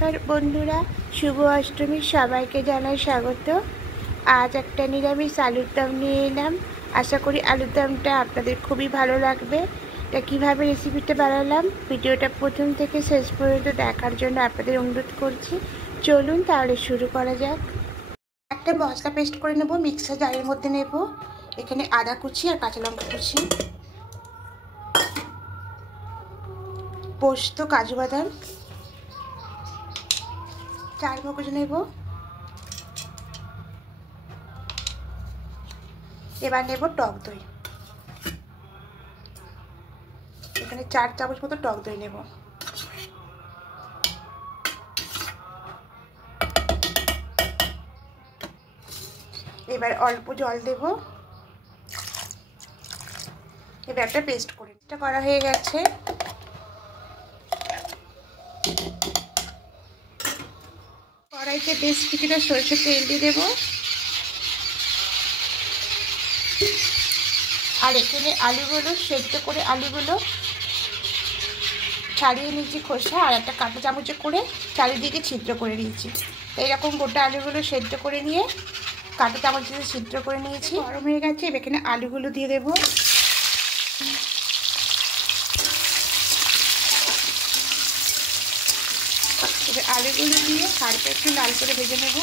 নমস্কার বন্ধুরা, শুভ অষ্টমী সবাইকে জানাই স্বাগত। আজ একটা নিরামিষ আলুর দম নিয়ে এলাম। আশা করি আলুর দমটা আপনাদের খুবই ভালো লাগবে। তা কীভাবে রেসিপিটা বানালাম ভিডিওটা প্রথম থেকে শেষ পর্যন্ত দেখার জন্য আপনাদের অনুরোধ করছি। চলুন তাহলে শুরু করা যাক। একটা মশলা পেস্ট করে নেব, মিক্সার জারের মধ্যে নেব। এখানে আদা কুচি আর কাঁচা লঙ্কা কুচি, পোস্ত, কাজু বাদাম, চারমগজ নেব। এবার নেব টক দই। এখানে 4 চামচ মতো টক দই নেব। এবার অল্প জল দেব। এবার একটা পেস্ট করে এটা করা হয়ে গেছে। কড়াইতে বেশ কিছুটা সরষের তেল দিয়ে দেবো। আর এখানে আলুগুলো সেদ্ধ করে আলুগুলো ছাড়িয়ে নিয়েছি খোসা, আর একটা কাঁটা চামচে করে চারিদিকে ছিদ্র করে নিয়েছি। এইরকম গোটা আলুগুলো সেদ্ধ করে নিয়ে কাঁটা চামচে ছিদ্র করে নিয়েছি। গরম হয়ে গেছে, এখানে আলুগুলো দিয়ে দেবো। এবার আলুগুলো দিয়ে হালকা একটু লাল করে ভেজে নেব।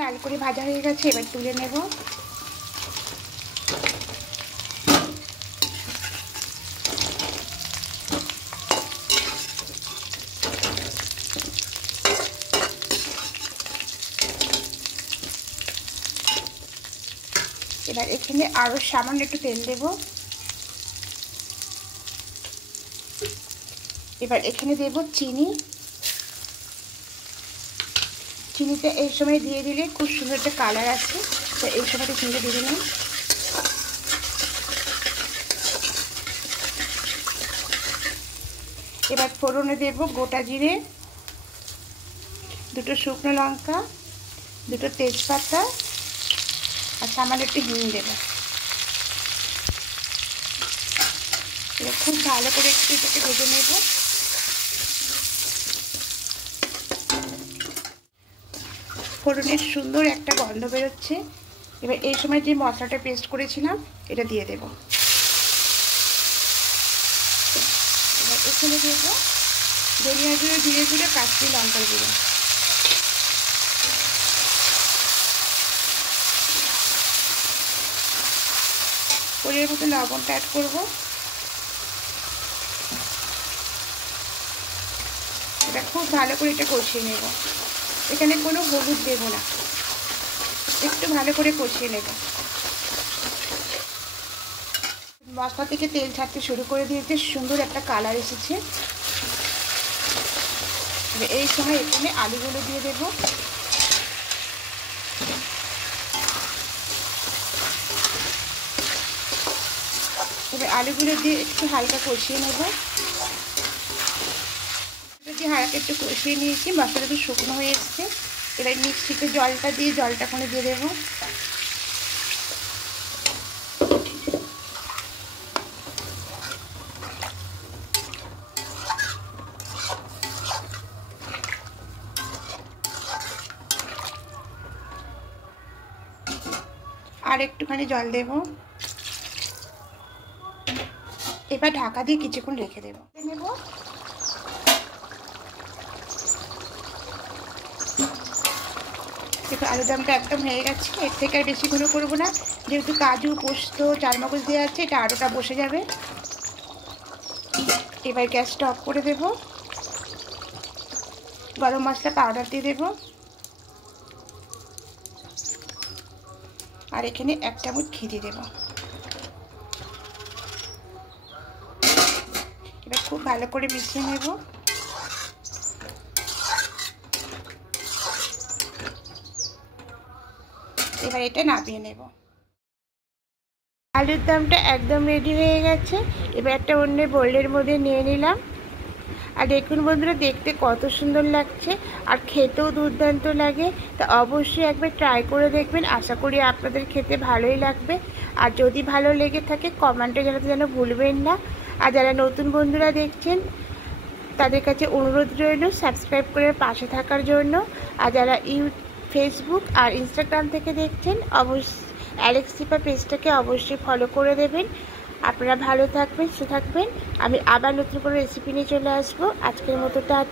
লাল করে ভাজা হয়ে গেছে, এবার তুলে নেব। এবার এখানে আরো সামান্য একটু তেল দেব। এবার এখানে দেব চিনি। চিনিটা এই সময় দিয়ে দিলে খুব সুন্দর একটা কালার আসে, তো এই সময়টা চিনিটা দিয়ে দিলাম। এবার ফোড়নে দেব গোটা জিরে, 2 শুকনো লঙ্কা, 2 তেজপাতা আর সামান্য একটু হিং দেব। এবার খুব ভালো করে একটু এটাকে ভেজে নেব। ফোড়নের সুন্দর একটা গন্ধ বেরোচ্ছে। এবার এই সময় যে মশলাটা পেস্ট করেছিলাম এটা দিয়ে দেব। এবার এখানে দেব ধনিয়া গুঁড়ো, জিরে গুঁড়ো, কাশ্মীরি লঙ্কার গুঁড়ো। পরিমাণ মতো লবণটা অ্যাড করব। এটা খুব ভালো করে এটা কষিয়ে নেব। এখানে কোনো হলুদ দেব না, একটু ভালো করে কষিয়ে নেব। মশলা থেকে তেল ছাড়তে শুরু করে দিয়েছে, সুন্দর একটা কালার এসেছে। এই সময় এখানে আলুগুলো দিয়ে দেব। এবার আলুগুলো দিয়ে একটু হালকা কষিয়ে নেব। হালকা একটু কষিয়ে নিয়েছি, মশলাটা একটু শুকনো হয়ে এসছে। এবার মিক্সিতে জলটা দিয়ে জলটা করে দিয়ে দেবো। আর একটুখানি জল দেব। এবার ঢাকা দিয়ে কিছুক্ষণ রেখে দেব। নেব দেখো আলুর দমটা একদম হয়ে গেছে। এর থেকে আর বেশি গুঁড়ো করবো না, যেহেতু কাজু, পোস্ত, চারমগজ দেওয়া আছে, এটা আরোটা বসে যাবে। এবার গ্যাসটা অফ করে দেব। গরম মশলা পাউডার দিয়ে দেব। আর এখানে 1 চামচ ঘি দিয়ে দেব। এবার খুব ভালো করে মিশিয়ে নেব। এবার এটা নামিয়ে নেব। আলুর দমটা একদম রেডি হয়ে গেছে। এবার একটা অন্য বোলের মধ্যে নিয়ে নিলাম। আর দেখুন বন্ধুরা, দেখতে কত সুন্দর লাগছে আর খেতেও দুর্দান্ত লাগে। তা অবশ্যই একবার ট্রাই করে দেখবেন, আশা করি আপনাদের খেতে ভালোই লাগবে। আর যদি ভালো লেগে থাকে কমেন্টে জানাতে যেন ভুলবেন না। আর যারা নতুন বন্ধুরা দেখছেন তাদের কাছে অনুরোধ রইল সাবস্ক্রাইব করে পাশে থাকার জন্য। আর যারা ফেসবুক আর ইনস্টাগ্রাম থেকে দেখছেন অবশ্যই অ্যালেক্সিপা পেজটাকে অবশ্যই ফলো করে দেবেন। আপনারা ভালো থাকবেন, সুস্থ থাকবেন। আমি আবার নতুন করে রেসিপি নিয়ে চলে আসবো। আজকের মতো টাটা।